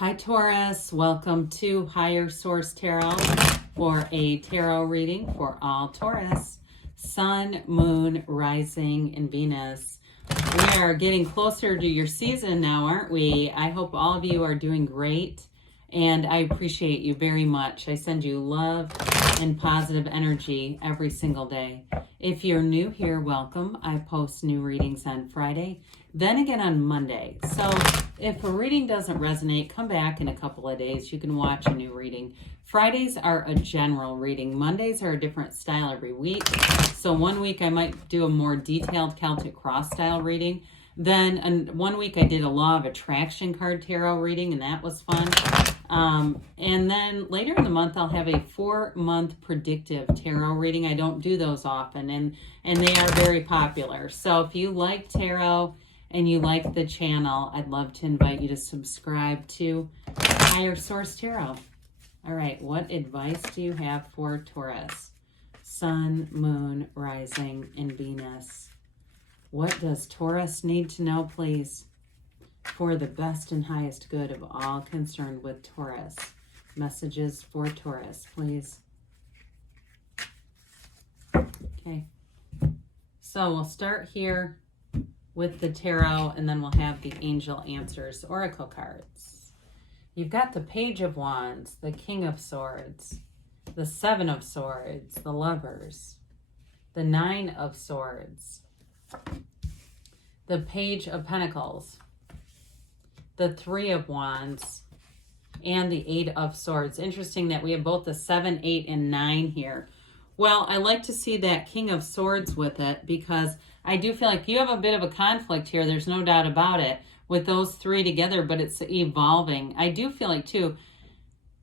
Hi Taurus, welcome to Higher Source Tarot for a tarot reading for all Taurus, Sun, Moon, Rising, and Venus. We are getting closer to your season now, aren't we? I hope all of you are doing great, and I appreciate you very much. I send you love and positive energy every single day. If you're new here, welcome. I post new readings on Friday, then again on Monday. So if a reading doesn't resonate, come back in a couple of days. You can watch a new reading. Fridays are a general reading. Mondays are a different style every week. So one week I might do a more detailed Celtic cross style reading. Then one week I did a Law of Attraction card tarot reading, and that was fun. And then later in the month, I'll have a 4-month predictive tarot reading. I don't do those often, and they are very popular. So if you like tarot and you like the channel, I'd love to invite you to subscribe to Higher Source Tarot. All right, what advice do you have for Taurus? Sun, Moon, Rising, and Venus. What does Taurus need to know, please, for the best and highest good of all concerned with Taurus? Messages for Taurus, please. Okay. So we'll start here with the tarot, and then we'll have the Angel Answers Oracle cards. You've got the Page of Wands, the King of Swords, the Seven of Swords, the Lovers, the Nine of Swords, the Page of Pentacles, the Three of Wands, and the Eight of Swords. Interesting that we have both the 7, 8, and 9 here. Well, I like to see that King of Swords with it because I do feel like you have a bit of a conflict here. There's no doubt about it with those three together, but it's evolving. I do feel like, too,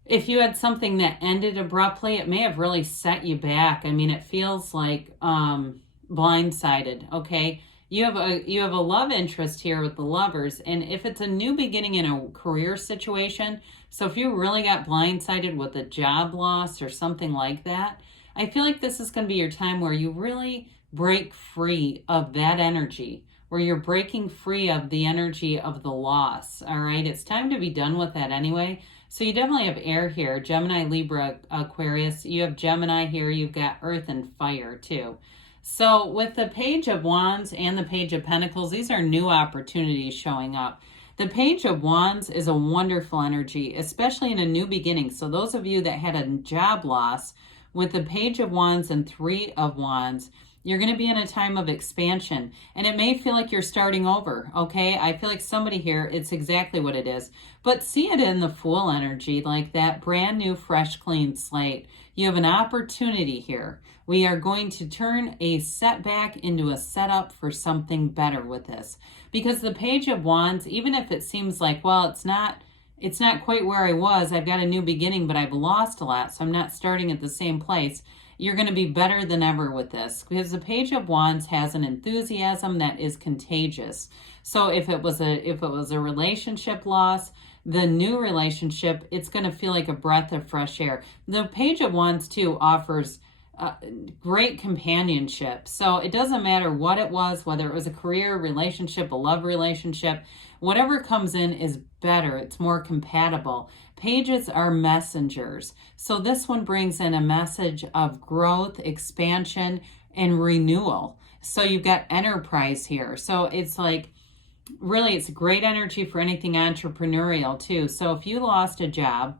if you had something that ended abruptly, it may have really set you back. I mean, it feels like blindsided, okay? You have a love interest here with the Lovers, and if it's a new beginning in a career situation, so if you really got blindsided with a job loss or something like that, I feel like this is going to be your time where you really break free of that energy, where you're breaking free of the energy of the loss, all right? It's time to be done with that anyway. So you definitely have air here, Gemini, Libra, Aquarius. You have Gemini here. You've got Earth and Fire too. So with the Page of Wands and the Page of Pentacles, these are new opportunities showing up. The Page of Wands is a wonderful energy, especially in a new beginning. So those of you that had a job loss, with the Page of Wands and Three of Wands, you're going to be in a time of expansion, and it may feel like you're starting over, okay? I feel like somebody here, it's exactly what it is. But see it in the Fool energy, like that brand new, fresh, clean slate. You have an opportunity here. We are going to turn a setback into a setup for something better with this. Because the Page of Wands, even if it seems like, well, it's not quite where I was, I've got a new beginning, but I've lost a lot, so I'm not starting at the same place. You're going to be better than ever with this, because the Page of Wands has an enthusiasm that is contagious. So if it was a relationship loss, the new relationship, it's going to feel like a breath of fresh air. The Page of Wands too offers great companionship. So it doesn't matter what it was, whether it was a career relationship, a love relationship, whatever comes in is better. It's more compatible. Pages are messengers. So this one brings in a message of growth, expansion, and renewal. So you've got enterprise here. So it's like, really, it's great energy for anything entrepreneurial too. So if you lost a job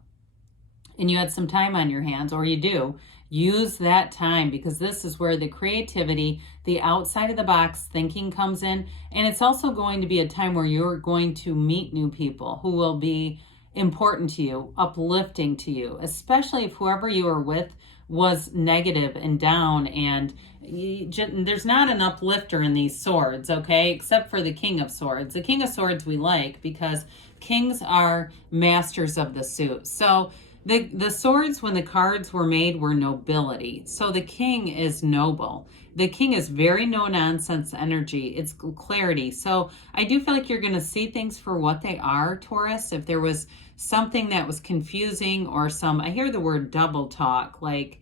and you had some time on your hands, or you do, use that time, because this is where the creativity, the outside of the box thinking comes in. And it's also going to be a time where you're going to meet new people who will be important to you, uplifting to you, especially if whoever you were with was negative and down, and there's not an uplifter in these swords, okay, except for the King of Swords. The King of Swords we like because kings are masters of the suit. So the swords, when the cards were made, were nobility. So the king is noble. The king is very no-nonsense energy. It's clarity. So I do feel like you're going to see things for what they are, Taurus. If there was something that was confusing, or I hear the word double talk, like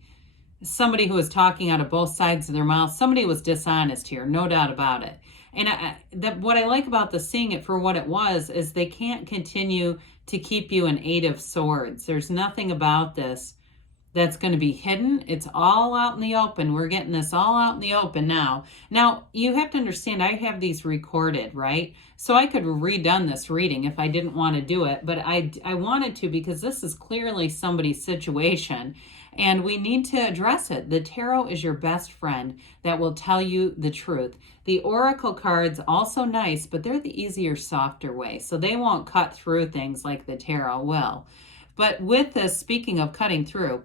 somebody who was talking out of both sides of their mouth. Somebody was dishonest here, no doubt about it. And what I like about the seeing it for what it was is they can't continue to keep you an 8 of Swords. There's nothing about this that's going to be hidden. It's all out in the open. We're getting this all out in the open now. Now, you have to understand, I have these recorded, right? So I could have redone this reading if I didn't want to do it, but I wanted to because this is clearly somebody's situation and we need to address it. The tarot is your best friend that will tell you the truth. The oracle cards, also nice, but they're the easier, softer way. So they won't cut through things like the tarot will. But with this, speaking of cutting through,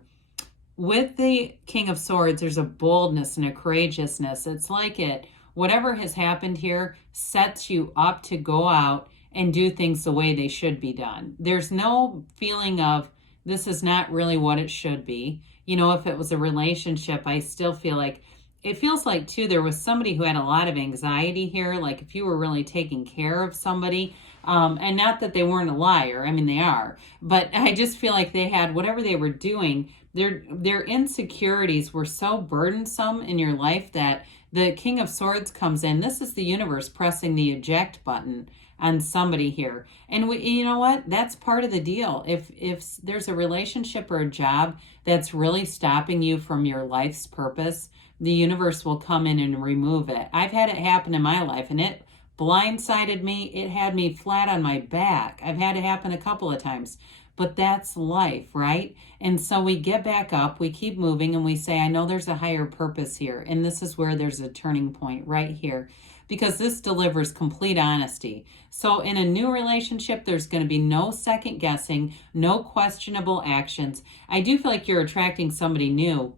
with the King of Swords, there's a boldness and a courageousness. It's like whatever has happened here sets you up to go out and do things the way they should be done. There's no feeling of this is not really what it should be. You know, if it was a relationship, I still feel like, it feels like too, there was somebody who had a lot of anxiety here. Like if you were really taking care of somebody, and not that they weren't a liar. I mean, they are, but I just feel like they had whatever they were doing. Their insecurities were so burdensome in your life that the King of Swords comes in. This is the universe pressing the eject button on somebody here. And you know what? That's part of the deal. If there's a relationship or a job that's really stopping you from your life's purpose, the universe will come in and remove it. I've had it happen in my life and it blindsided me. It had me flat on my back. I've had it happen a couple of times. But that's life, right? And so we get back up, we keep moving, and we say, I know there's a higher purpose here. And this is where there's a turning point right here, because this delivers complete honesty. So in a new relationship, there's going to be no second guessing, no questionable actions. I do feel like you're attracting somebody new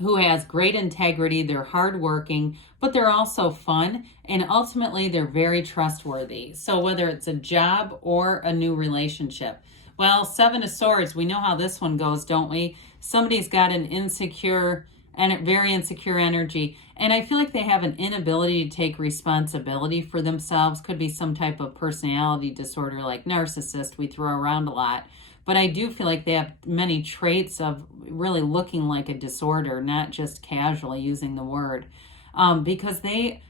who has great integrity. They're hardworking, but they're also fun, and ultimately they're very trustworthy. So whether it's a job or a new relationship. Well, 7 of Swords, we know how this one goes, don't we? Somebody's got an insecure and very insecure energy, and I feel like they have an inability to take responsibility for themselves. Could be some type of personality disorder like narcissist we throw around a lot. But I do feel like they have many traits of really looking like a disorder, not just casually using the word, because they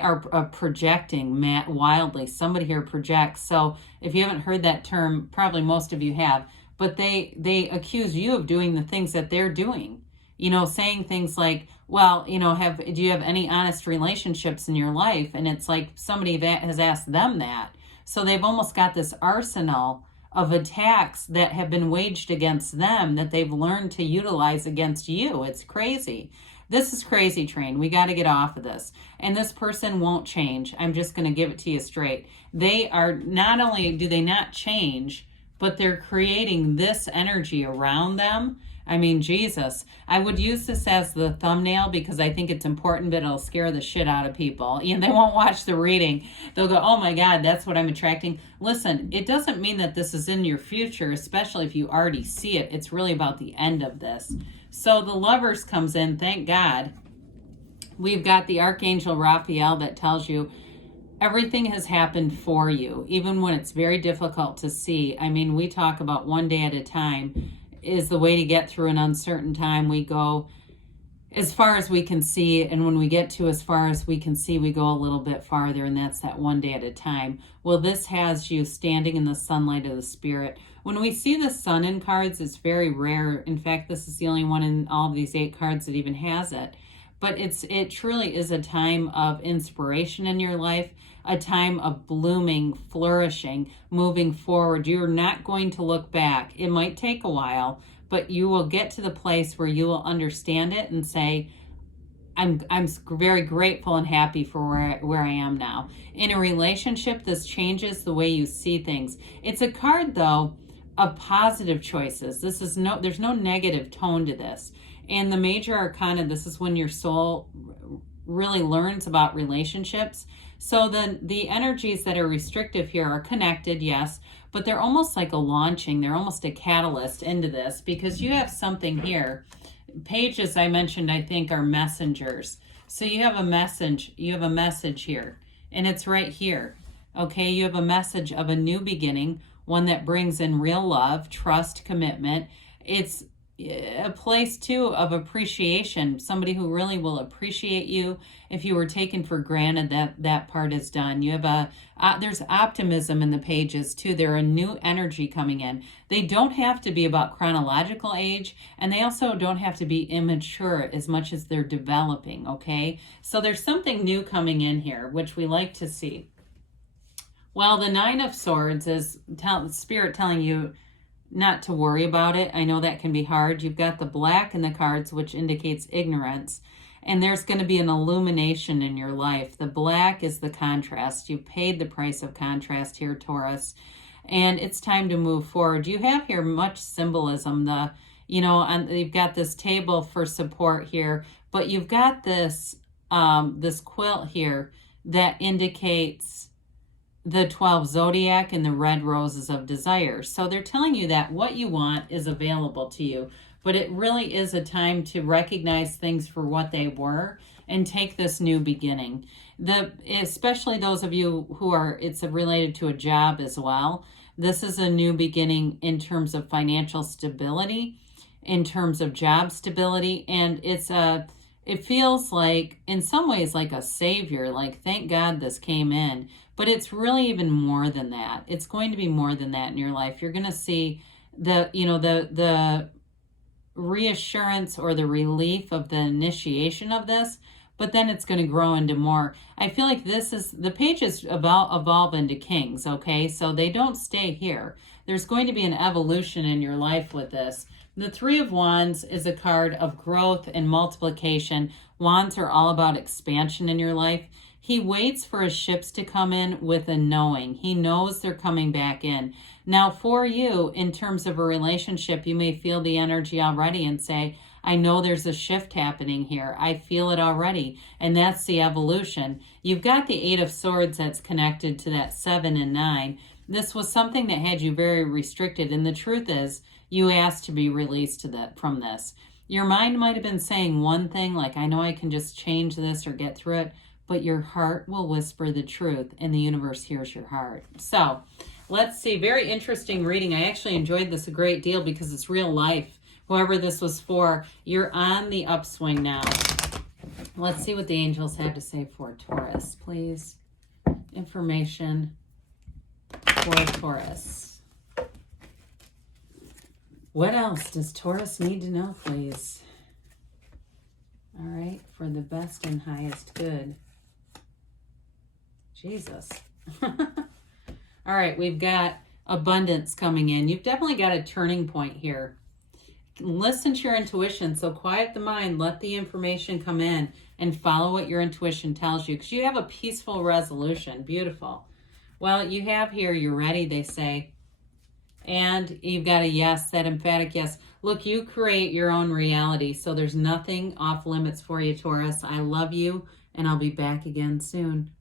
are projecting wildly. Somebody here projects. So if you haven't heard that term, probably most of you have, but they accuse you of doing the things that they're doing. You know, saying things like, well, you know, do you have any honest relationships in your life? And it's like somebody that has asked them that. So they've almost got this arsenal of attacks that have been waged against them that they've learned to utilize against you. It's crazy. This is crazy train. We got to get off of this. And this person won't change. I'm just going to give it to you straight. They are, not only do they not change, but they're creating this energy around them. I mean, Jesus, I would use this as the thumbnail because I think it's important, but it'll scare the shit out of people. You know, they won't watch the reading. They'll go, oh my God, that's what I'm attracting. Listen, it doesn't mean that this is in your future, especially if you already see it. It's really about the end of this. So the Lovers comes in, thank God. We've got the Archangel Raphael that tells you everything has happened for you, even when it's very difficult to see. I mean, we talk about one day at a time is the way to get through an uncertain time. We go as far as we can see, and when we get to as far as we can see, we go a little bit farther, and that's that one day at a time. Well, this has you standing in the sunlight of the Spirit. When we see the sun in cards, it's very rare. In fact, this is the only one in all of these 8 cards that even has it. But it truly is a time of inspiration in your life, a time of blooming, flourishing, moving forward. You're not going to look back. It might take a while, but you will get to the place where you will understand it and say, I'm very grateful and happy for where I am now. In a relationship, this changes the way you see things. It's a card, though, of positive choices. There's no negative tone to this. And the Major Arcana, this is when your soul really learns about relationships. So the energies that are restrictive here are connected, yes, but they're almost like a launching. They're almost a catalyst into this because you have something here. Pages I mentioned, I think, are messengers. So you have a message. You have a message here, and it's right here. Okay, you have a message of a new beginning, one that brings in real love, trust, commitment. It's a place too of appreciation, somebody who really will appreciate you. If you were taken for granted, that part is done. You have there's optimism in the pages too. There are new energy coming in. They don't have to be about chronological age, and they also don't have to be immature as much as they're developing. Okay, so there's something new coming in here, which we like to see. Well, the Nine of Swords is Spirit telling you not to worry about it. I know that can be hard. You've got the black in the cards, which indicates ignorance. And there's going to be an illumination in your life. The black is the contrast. You paid the price of contrast here, Taurus. And it's time to move forward. You have here much symbolism. You've got this table for support here, but you've got this this quilt here that indicates the 12 zodiac and the red roses of desire. So they're telling you that what you want is available to you, but it really is a time to recognize things for what they were and take this new beginning. Especially those of you who it's related to a job as well. This is a new beginning in terms of financial stability, in terms of job stability, and it feels like, in some ways, like a savior, like, thank God this came in. But it's really even more than that. It's going to be more than that in your life. You're going to see the reassurance or the relief of the initiation of this, but then it's going to grow into more. I feel like the page is about evolve into kings, okay? So they don't stay here. There's going to be an evolution in your life with this. The Three of Wands is a card of growth and multiplication. Wands are all about expansion in your life. He waits for his ships to come in with a knowing. He knows they're coming back in. Now, for you, in terms of a relationship, you may feel the energy already and say, I know there's a shift happening here. I feel it already. And that's the evolution. You've got the Eight of Swords that's connected to that 7 and 9. This was something that had you very restricted. And the truth is, you asked to be released from this. Your mind might have been saying one thing, like, I know I can just change this or get through it. But your heart will whisper the truth, and the universe hears your heart. So let's see. Very interesting reading. I actually enjoyed this a great deal because it's real life. Whoever this was for, you're on the upswing now. Let's see what the angels have to say for Taurus, please. Information for Taurus. What else does Taurus need to know, please? All right, for the best and highest good. Jesus. All right, we've got abundance coming in. You've definitely got a turning point here. Listen to your intuition. So quiet the mind, let the information come in, and follow what your intuition tells you, because you have a peaceful resolution. Beautiful. Well, you have here, you're ready, they say. And you've got a yes, that emphatic yes. Look, you create your own reality, so there's nothing off limits for you, Taurus. I love you, and I'll be back again soon.